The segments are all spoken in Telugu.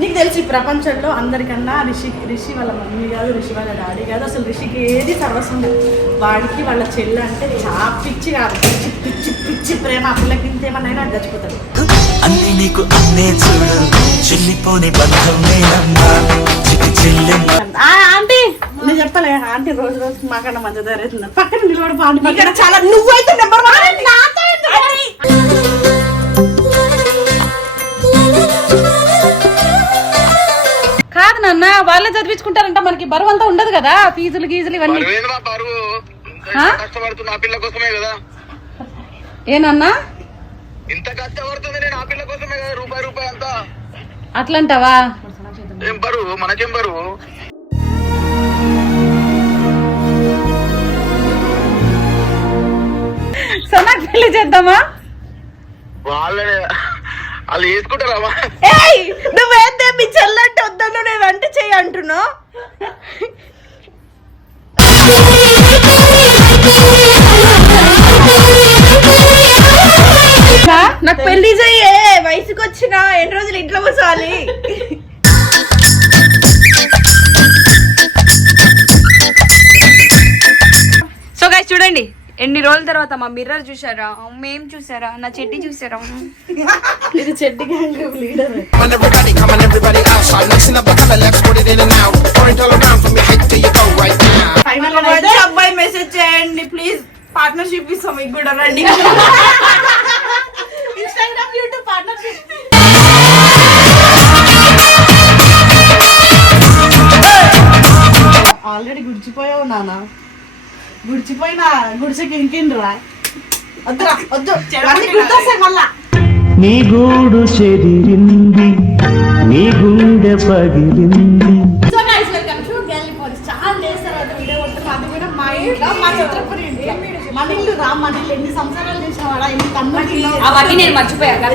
నీకు తెలిసి ప్రపంచంలో అందరికన్నా రిషి వాళ్ళ మమ్మీ కాదు, రిషి వాళ్ళ డాడీ కాదు, అసలు రిషికి ఏది సర్వస్వం లేదు. వాడికి వాళ్ళ చెల్లి అంటే చాలా పిచ్చి కాదు, పిచ్చి పిచ్చి పిచ్చి ప్రేమ. ఆ పిల్లకి ఇంతేమన్నా చచ్చిపోతాడు. అన్ని నీకు అన్నే చూడు చెల్లిపోని ఆంటీ నేను చెప్పలే, ఆంటీ రోజు రోజు మాకన్నా మంచి జరుగుతుంది. పక్కన నిలబడి బాగుంటుంది చాలా. నువ్వైతే నెంబర్ కాదు నాన్న, వాళ్ళే చదివించుకుంటారంట. మనకి బరువు అంతా ఉండదు కదా, ఫీజులు గీజులు ఇవన్నీ. ఏనన్నా ఇంత కష్టపడుతుంది నేను ఆ పిల్ల కోసమే కదా, రూపాయి అంతా. అట్లంటావా? ఏం బరువు మనకేం బరువు. సో నాకు పెళ్లి చేద్దామా? వాళ్ళు వేసుకుంటారా? నువ్వేంటే మీ చెల్లంటే వద్దాను, నేను అంటే చెయ్యి అంటున్నావు. నాకు పెళ్లి చెయ్యే, వయసుకి వచ్చిన ఎన్ని రోజులు ఇంట్లో కూర్చోవాలి. సో గైస్ చూడండి, ఎన్ని రోజుల తర్వాత మా మిర్రర్ చూసారా, మేం చూసారా, నా చెడ్డి చూసారా. ఇది చెడ్డి గ్యాంగ్ లీడర్. అబ్బాయి మెసేజ్ చేయండి ప్లీజ్, పార్ట్నర్షిప్ ఇస్తాం మీకు కూడా, రండి. Instagram YouTube partnership. ఆల్రెడీ గుడిచిపోయావు నాన్న, గుడిచిపోయినా గుడిసెకి ఇంకిండ్రా. వద్దురా వద్దు, గుర్తొస్తాయి మళ్ళా. నీ గూడు చెదిరింది, నీ గుండె పగిలింది. సో గైస్ వెల్కమ్ టు గల్లీ పోలీస్. చాలా డేస్ తర్వాత వీడియో కొడుతున్నా, అది కూడా మా ఇంట్లో, మా చిత్రపురి ఇంట్లో. మన ఇల్లు రా, మన ఇల్లు ఎన్ని సంవత్సరాలు చేసినవాడా, ఎన్ని కన్నుకి అవన్నీ నేను మర్చిపోయా. ఇక్కడ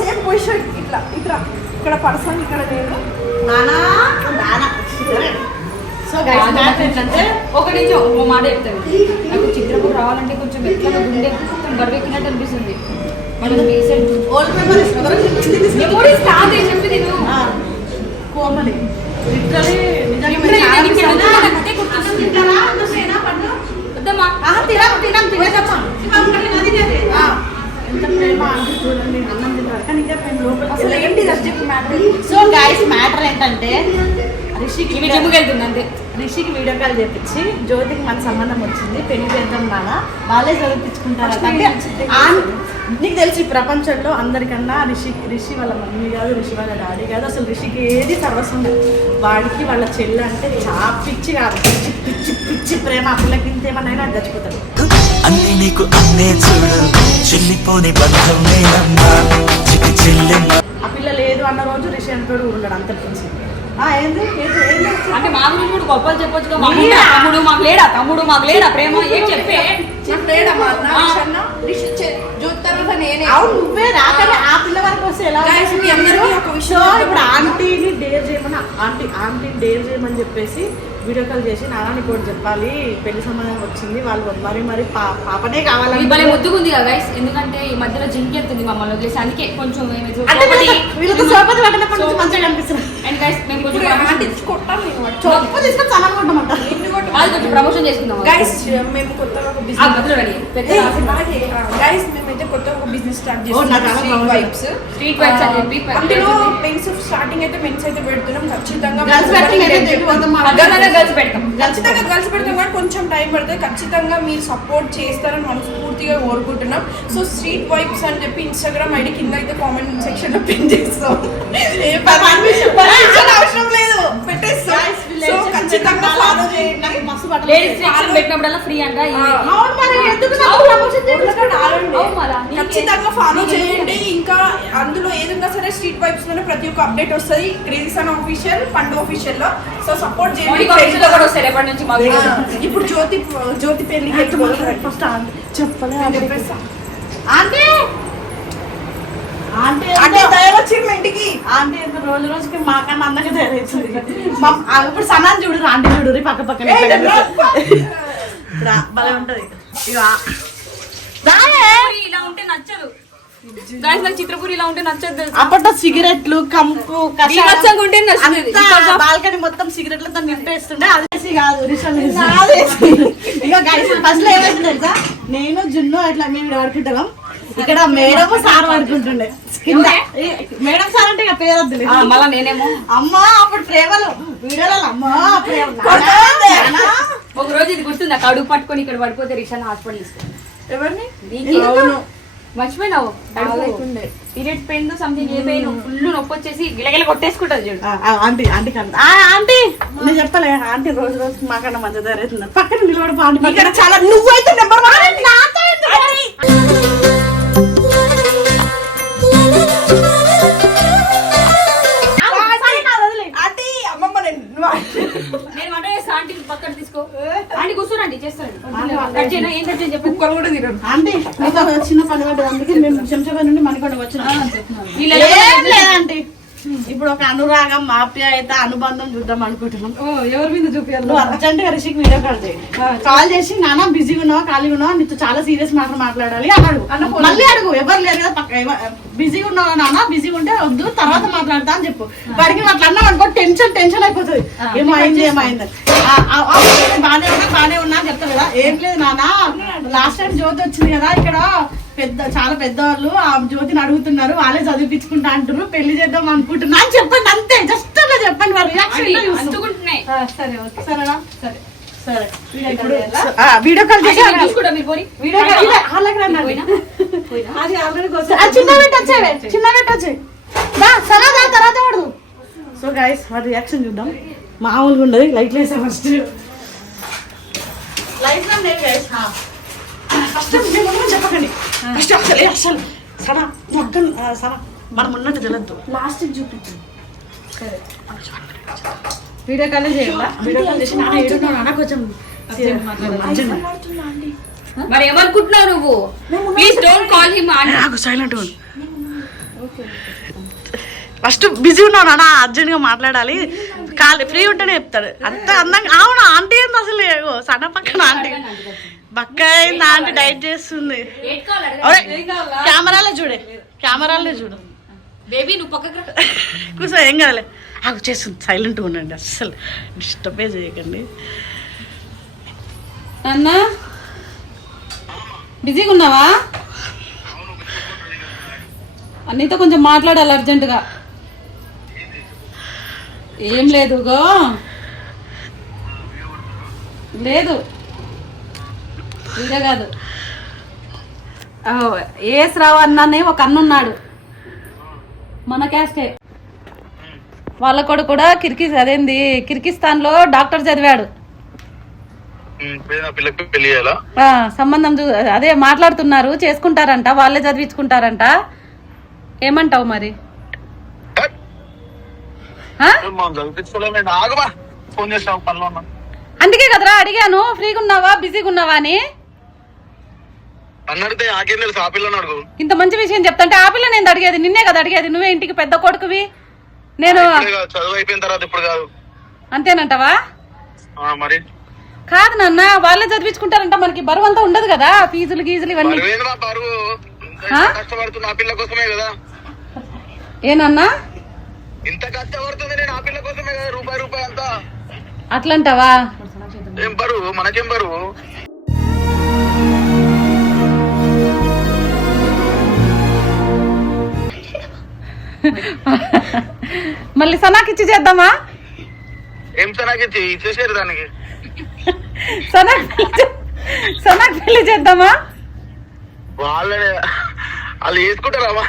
సేమ్ పొజిషన్, ఇట్లా ఇట్లా ఇక్కడ పర్సన్, ఇక్కడ నేను నానా నానా. సో గైస్ మ్యాటర్ ఏంటంటే, ఒక నిమిషం ఓ మాట చెప్తాను. నాకు చిత్రపురి రావాలంటే కొంచెం ఎట్లా గుండె బరువెక్కినట్టు అనిపిస్తుంది. మనం రీసెంట్ ఓల్డ్ మెమరీస్ మెమోరీస్ కాదు చెప్పి నేను కోమలి లిటరల్లీ ఎంత ప్రేమ అంటే చూడండి, అన్నం తింటారు కానీ ఇంకా మేము లోపల. అసలు ఏంటి subject matter? So guys matter ఏంటంటే, రిషికి జిమ్ముకెళ్తుంది అంతే. రిషికి వీడియో కాల్ చేపించి జ్యోతికి మన సంబంధం వచ్చింది, పెళ్లి చేద్దాం నాన్న, వాళ్ళే చదివించుకుంటారు. నీకు తెలిసి ప్రపంచంలో అందరికన్నా రిషి వాళ్ళ మమ్మీ కాదు, రిషి వాళ్ళ డాడీ కాదు, అసలు రిషికి ఏది సర్వస్వం లేదు. వాడికి వాళ్ళ చెల్లి అంటే చాలా పిచ్చి కాదు, పిచ్చి పిచ్చి పిచ్చి ప్రేమ. ఆ పిల్లకి ఇంతేమన్నా చచ్చిపోతాడు. అన్ని నీకు అన్నే చూడు చెల్లిపోని ఆ పిల్ల లేదు అన్న రోజు రిషి అంటాడు ఉండడు అంత పిచ్చి. ఏంది అంటే మా గురించి కూడా గొప్పలు చెప్పొచ్చు. తమ్ముడు మాకు లేడా, తమ్ముడు మాకు లేడా, ప్రేమ ఏం చెప్పే. అవును నువ్వే రాకనే ఆ పిల్ల వరకు వస్తే ఎలా. ఇప్పుడు ఆంటీని డేర్ చేయమని, ఆంటీని డేర్ చేయమని చెప్పేసి వీడియో కాల్ చేసి, నాన్న నీకు ఒకటి చెప్పాలి, పెళ్లి సంబంధం వచ్చింది, వాళ్ళు మరి పాపనే కావాలని. భలే ముద్దుకుంది కదా గైస్, ఎందుకంటే ఈ మధ్యలో జింకెత్తుంది మమ్మల్ని వదిలేసి, అందుకే కొంచెం వీళ్ళతో సోపతి పట్టినప్పటి నుంచి మంచిగా కనిపిస్తుంది. అండ్ గైస్ మేము కొంచెం తీసుకొని చాలా కొంటామంట, వాళ్ళు కొంచెం ప్రమోషన్ చేసుకుందాం గైస్. మేము కొత్తగా ఒక బిజినెస్ స్టార్ట్ చేస్తున్నాం, స్ట్రీట్ వైబ్స్ అని చెప్పి. అందులో మెన్స్ స్టార్టింగ్ అయితే మెన్స్ అయితే పెడుతున్నాం. ఖచ్చితంగా ఖచ్చితంగా కలిసి పెడతాం కానీ కొంచెం టైం పడుతుంది. ఖచ్చితంగా మీరు సపోర్ట్ చేస్తారని మనస్ఫూర్తిగా కోరుకుంటున్నాం. సో స్ట్రీట్ వైబ్స్ అని చెప్పి ఇన్స్టాగ్రామ్ ఐడి కింద అయితే కామెంట్ సెక్షన్ లో పిన్ చేస్తాం. అవసరం లేదు, పెట్టేస్తాం. సో ఖచ్చితంగా ఫాలో చేయండి. పెట్టినప్పుడల్లా ఫ్రీ అంట. ఖచ్చితంగా ఫాలో చేయండి. ఇంకా అందులో ఏదైనా సరే స్ట్రీట్ వైబ్స్ లోనే ప్రతి ఒక్క అప్డేట్ వస్తుంది. క్రేజీసన్ ఆఫీషియల్, పండు ఆఫీషియల్ లో. సో సపోర్ట్ చేయండి. ఇప్పుడు జ్యోతి పెళ్లి ఫస్ట్ చెప్పలే ఆంటీ అంటే తయారొచ్చింది ఇంటికి. ఆంటీ ఎంత రోజు రోజుకి మాకన్నా అందంగా తయారవుతుంది. ఇప్పుడు సనాన్ని చూడు, ఆంటీ చూడు పక్క పక్కన భలే ఉంటది. ఇలా ఉంటే నచ్చదు. గాయస్ నాకు చిత్రపూరి ఇలా ఉంటే నచ్చదు తెలుసా? అప్పట్లో సిగరెట్లు కంపు బీభత్సంగా ఉంటే నచ్చుతుంది. బాల్కనీ మొత్తం సిగరెట్లతో నింపేస్తుండే అదేసి కాదు ఇక గైస్ ఫస్ట్ లో ఏమైంది తెలుసా, నేను జున్ను అట్లా మేము ఆడుకుంటాం, ఇక్కడ మేడం సార్ ఆడుకుంటుండే కింద. మేడం సార్ అంటే ఇక పేరొద్దు మళ్ళా నేనేమో అమ్మా అప్పుడు ప్రేమలు వీడియోలలో అమ్మా ప్రేమ. ఒక రోజు ఇది గుర్తుంది, నాకు అడుగు పట్టుకొని ఇక్కడ పడిపోతే రిషాన్ హాస్పిటల్ తీసుకుని ఎవరిని మర్చిపోయినావు. పీరియడ్ పెయిన్ సంథింగ్ ఏ పెయిన్ ఫుల్ నొప్పి వచ్చేసి గిలగిల కొట్టేసుకుంటది చూడు. ఆంటీ ఆంటీ ఆంటీ నేను చెప్పలే ఆంటీ రోజు రోజు మాకన్నా మంచి జరుగుతుంది పక్కన నిలబడి ఆంటీ ఇక్కడ చాలా నువ్వైతే నెంబర్ నేను వంట చేస్తా, ఆంటీ పక్కన తీసుకో. ఆంటీ కూర్చోరండి చేస్తాను. కట్ చేయనా? ఏం కట్ చేయని చెప్పు. కుక్కలు కూడా తినరు. ఆంటీ మీకు చిన్న పని పడ్డది, అందుకే మేము శంషాబాద్ నుండి మణికొండకు వచ్చినాం. లేదంటే ఇప్పుడు ఒక అనురాగం ఆప్యాయత అనుబంధం చూద్దాం అనుకుంటున్నాం. ఎవరి మీద చూపించాలి? నువ్వు అర్జెంట్ గా రిషికి వీడియో కాల్ చేయి. కాల్ చేసి నాన్న బిజీగా ఉన్నావా ఖాళీగా ఉన్నావా నీతో చాలా సీరియస్ మాట్లాడాలి అని అడుగు. మళ్ళీ అడుగు, ఎవరు లేరు కదా బిజీగా ఉన్నావా నాన్న, బిజీగా ఉంటే వద్దు తర్వాత మాట్లాడతా అని చెప్పు. వాడికి అట్లా అన్నావు అనుకో టెన్షన్ అయిపోతుంది, ఏమైంది బానే ఉన్నా అని చెప్తా కదా. ఏం లేదు నాన్న, లాస్ట్ టైం జ్యోతి వచ్చింది కదా ఇక్కడ చాలా పెద్దవాళ్ళు ఆ జ్యోతిని అడుగుతున్నారు, వాళ్ళే చదివించుకుంటా అంటారు, పెళ్లి చేద్దాం అనుకుంటున్నా అని చెప్పండి. అంతే, జస్ట్ అలా చెప్పండి. వారి సరే ఓకే సరేనా? సరే సరే వీడియో కాల్ చేసి చిన్న పెట్టొచ్చే తర్వాత పడదు. సో గైస్ వాటి రియాక్షన్ చూద్దాం. మామూలుగా ఉండదు, లైట్లు వేసా ఫస్ట్ లైట్ ఫస్ట్ చెప్పకండి ఫస్ట్ అసలు సనా సనా మనం ఉన్నట్టు తెలియద్దు, లాస్ట్ చూపించండి. సరే వీడియో కాల్ చేయాలా? వీడియో కాల్ చేసి నాన్న ఏడున్నావు నాన్న కొంచెం మరి ఏమనుకుంటున్నావు నువ్వు? Please don't call him. నాకు సైలెంట్ ఫస్ట్ బిజీ ఉన్నావు నాన్న, అర్జెంట్ గా మాట్లాడాలి, కాల్ ఫ్రీ ఉంటేనే చెప్తాడు. అంత అందంగా అవునా ఆంటీ ఏంది అసలు సన్న పక్కన ఆంటీ బక్క అయింది, ఆంటీ డైట్ చేస్తుంది. కెమెరాలో చూడు బేబీ నువ్వు పక్కకు కూర్చో, ఏం కాదులే. ఆకు చేస్తుంది, సైలెంట్గా ఉండండి, అస్సలు డిస్టర్బే చేయకండి. అన్నా బిజీగా ఉన్నావా? అన్నీతో కొంచెం మాట్లాడాలి అర్జెంటుగా. ఏం లేదు గో లేదు ఇదే కాదు, ఏఎస్ రావు అన్ననే ఒక అన్నున్నాడు మన క్యాస్టే. వాళ్ళ కొడుకు కూడా కిర్గిస్తాన్ లో డాక్టర్ చదివాడు. సంబంధం అదే మాట్లాడుతున్నారు, చేసుకుంటారంట, వాళ్ళే చదివించుకుంటారంట. ఏమంటావు మరి? అందుకే కదరా అడిగాను, ఫ్రీగా ఉన్నావా బిజీగా ఉన్నావా అని. ఇంత మంచి విషయం చెప్తాంటే ఆ పిల్ల నేను అడిగేది, నిన్నే కదా అడిగేది, నువ్వే ఇంటికి పెద్ద కొడుకువి. నేను చదువు అయిపోయిన తర్వాత ఇప్పుడు కాదు అంతేనంటావా? మరి కాదు నాన్న, వాళ్ళే చదివించుకుంటారంట, మనకి బరువు అంతా ఉండదు కదా, ఫీజులు గీజులు ఇవన్నీ. కష్టపడుతున్నా పిల్ల కోసమే కదా. ఏనన్నా ఇంత కష్టపడుతుంది నేను ఆ పిల్ల కోసమే కదా, రూపాయి అంతా. అట్లంటావా? ఏం బరువు మనకేం బరువు. మళ్ళీ సనాకి ఇచ్చి చేద్దామా? ఏం సనాకి ఇచ్చేసారు దానికి? సనాకి పెళ్లి చేద్దామా? వాళ్ళనే వాళ్ళు వేసుకుంటారా?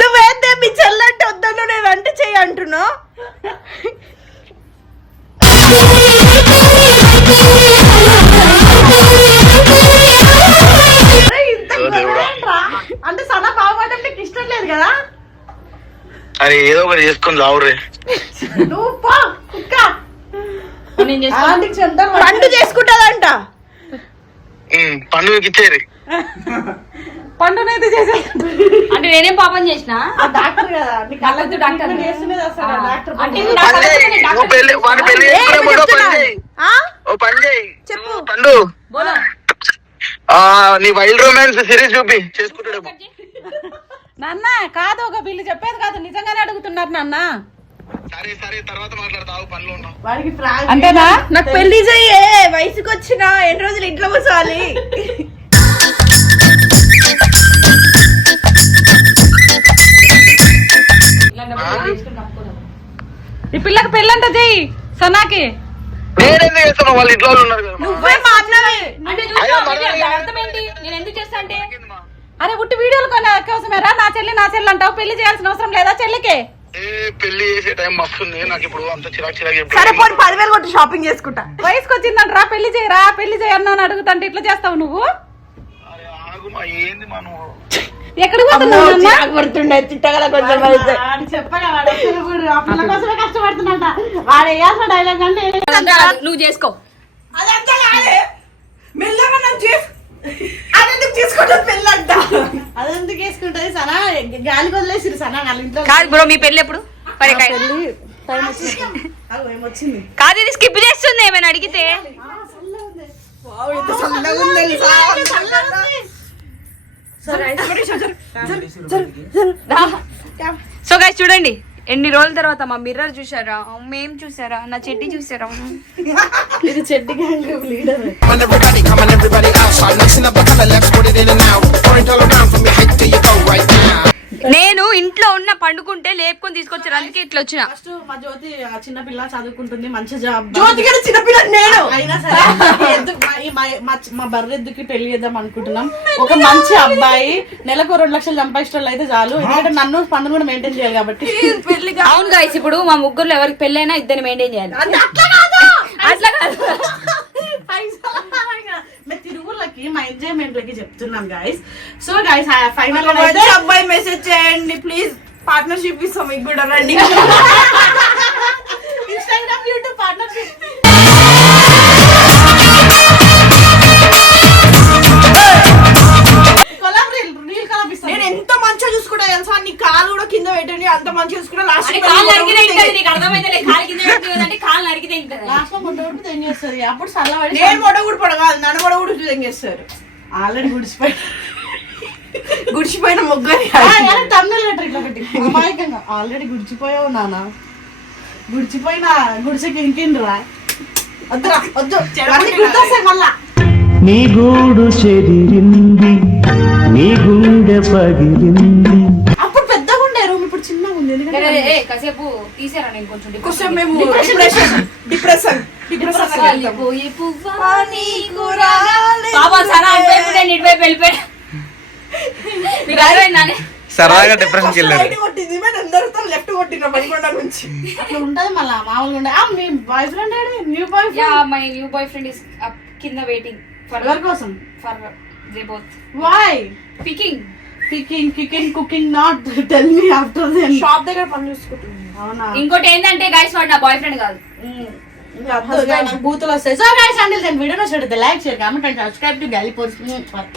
నువ్వేంటే మీ చెల్లంటే వద్దను నేను అంటే చెయ్యి అంటున్నావు. అంటే సనా బాగుపడటం నీకు ఇష్టం లేదు కదా? అరే ఏదో ఒకటి చేసుకొని రావురే. నువ్వు కుక్క పండు చేసుకుంటాదంట. పండుగకి ఇచ్చేది పండునైతే చేసే అంటే నేనేం పాపం చేసిన డాక్టర్ కదా, డాక్టర్ పండు నీ వైల్డ్ రొమాన్స్ సిరీస్ చూపి చేసుకుంటాడు. నాన్న కాదు ఒక వీళ్ళు చెప్పేది కాదు నిజంగానే అడుగుతున్నారు నాన్న. సరే సరే తర్వాత మాట్లాడతావు, పనులు ఉన్నావు. వాడికి అంతేనా? నాకు పెళ్లి చెయ్యే, వయసుకి వచ్చిన ఎన్ని రోజులు ఇంట్లో కూర్చోవాలి. ఈ పిల్లకి పెళ్ళంట చెయ్యి సనాకి. నేనెందుకు చేస్తాను, వాళ్ళు ఇంట్లో వాళ్ళు ఉన్నారు కదా. నువ్వే మాట్లాడే అంటే చూసావా? అర్థం ఏంటి? నేను ఎందుకు చేస్తా అంటే అరే ఉట్టి వీడియోలు కొనే కోసమేరా నా చెల్లి అంటావు? పెళ్లి చేయాల్సిన అవసరం లేదా చెల్లికి? పెళ్లి చేసే టైం మస్తుంది నాకు ఇప్పుడు, అంత చిరాకు సరే పోనీ 10,000 కొట్టి షాపింగ్ చేసుకుంటా. వయసుకు వచ్చిందంటరా పెళ్లి చేయరా పెళ్లి చేయన్నా అని అడుగుతాంటే ఇట్లా చేస్తావు నువ్వు? ఆగుమా, ఏంది మా నువ్వు? ఎక్కడికి పోతున్నావు? పడుతుండే తిట్టగల కొంచెం చెప్పగా వాడు ఆ పిల్ల కోసమే కష్టపడుతున్నట. వాడు వేయాల్సిన డైలాగ్ అంటే నువ్వు చేసుకో. అదంతా కాదే, మెల్లగా నన్ను అదెందుకు తీసుకుంటా పెళ్ళంట. అదెందుకు వేసుకుంటది సనా? గాలికి వదిలేసిరు సనా వాళ్ళ ఇంట్లో. కాదు బ్రో, మీ పెళ్ళి ఎప్పుడు? ఏమొచ్చింది? కాదు ఇది స్కిప్ చేస్తుంది ఏమైనా అడిగితే. సో గైస్ చూడండి, ఎన్ని రోజుల తర్వాత మా మిర్రర్ చూసారా, మేం చూసారా, నా చెడ్డి చూసారా. ఇది చెడ్డి gang leader. Come on everybody outside, mixing up the color, let's put it in and out. Point all around from your head to your toe right now. నేను ఇంట్లో ఉన్న పండుకుంటే లేపుకొని తీసుకొచ్చారు, అందుకే ఇట్లా వచ్చిన. ఫస్ట్ మా జ్యోతి చిన్న పిల్ల చదువుకుంటుంది, మంచి జాబ్. జ్యోతి గారు చిన్నపిల్ల నేను అయినా సరే మా బర్రెద్దుకి పెళ్లి చేద్దాం అనుకుంటున్నాం. ఒక మంచి అబ్బాయి నెలకు 2 లక్షలు సంపాదించడం అయితే చాలు, ఎందుకంటే నన్ను పండుగ కూడా మెయింటైన్ చేయాలి కాబట్టి. అవును గైస్, ఇప్పుడు మా ముగ్గురులో ఎవరికి పెళ్ళైనా ఇద్దరిని మెయింటైన్ చేయాలి. అట్లా కాదు, తిరుగులకి మా ఎంజాయ్మెంట్ లకి చెప్తున్నాం గైస్. సో గైస్ ఫైనల్ అబ్బాయి మెసేజ్ చేయండి ప్లీజ్, పార్ట్నర్షిప్ ఇస్తాం మీకు కూడా, రండి. Instagram YouTube partnership. నేను ఎంత మంచిగా చూసుకుంటా తెలుసా, నీ కాలు కూడా కింద పెట్టండి, అంత మంచిగా చూసుకుంటా. లాస్ట్ లాస్ట్ లో మొట్ట కూడా తెంగేస్తుంది, అప్పుడు చల్లబడి నేను మొడ కూడా పడగాలి, నన్ను మొడ కూడా తెంగేస్తారు. ఆల్రెడీ గుడిచిపోయిన ముగ్గురి తమిళ లెటర్ ఇట్లా పెట్టి అమాయకంగా ఆల్రెడీ గుడిచిపోయావు నాన్న, గుడిచిపోయిన గుడిసెకి ఇంకేంద్రా వద్దురా వద్దు గుర్తొస్తాయి మళ్ళా. నీ గూడు చెదిరింది, నీ గుండె పగిలింది. అప్పుడు పెద్దగా ఉండే రూమ్, ఇప్పుడు చిన్నగా ఉంది. ఎందుకంటే కాసేపు తీసారా నేను కొంచెం కొంచెం మేము డిప్రెషన్ సరదాగా డిప్రెషన్కి వెళ్ళారు. కొట్టింది అందరితో లెఫ్ట్ కొట్టిన పనికొండ నుంచి. అట్లా ఉంటది మళ్ళా మామూలుగా ఉండే. మీ boyfriend new boy my new boyfriend is కింద వెయిటింగ్ ఫర్ ఎవరి కోసం? For the both. Why picking cooking not tell me after then. Shop దగ్గర పని చూసుకుంటుంది. అవునా? ఇంకోటి ఏంటంటే గైస్ వాడు నా బాయ్ ఫ్రెండ్ కాదు. బూతులు వస్తాయి. So guys until then video నచ్చినట్లయితే like share comment and subscribe to Galli post.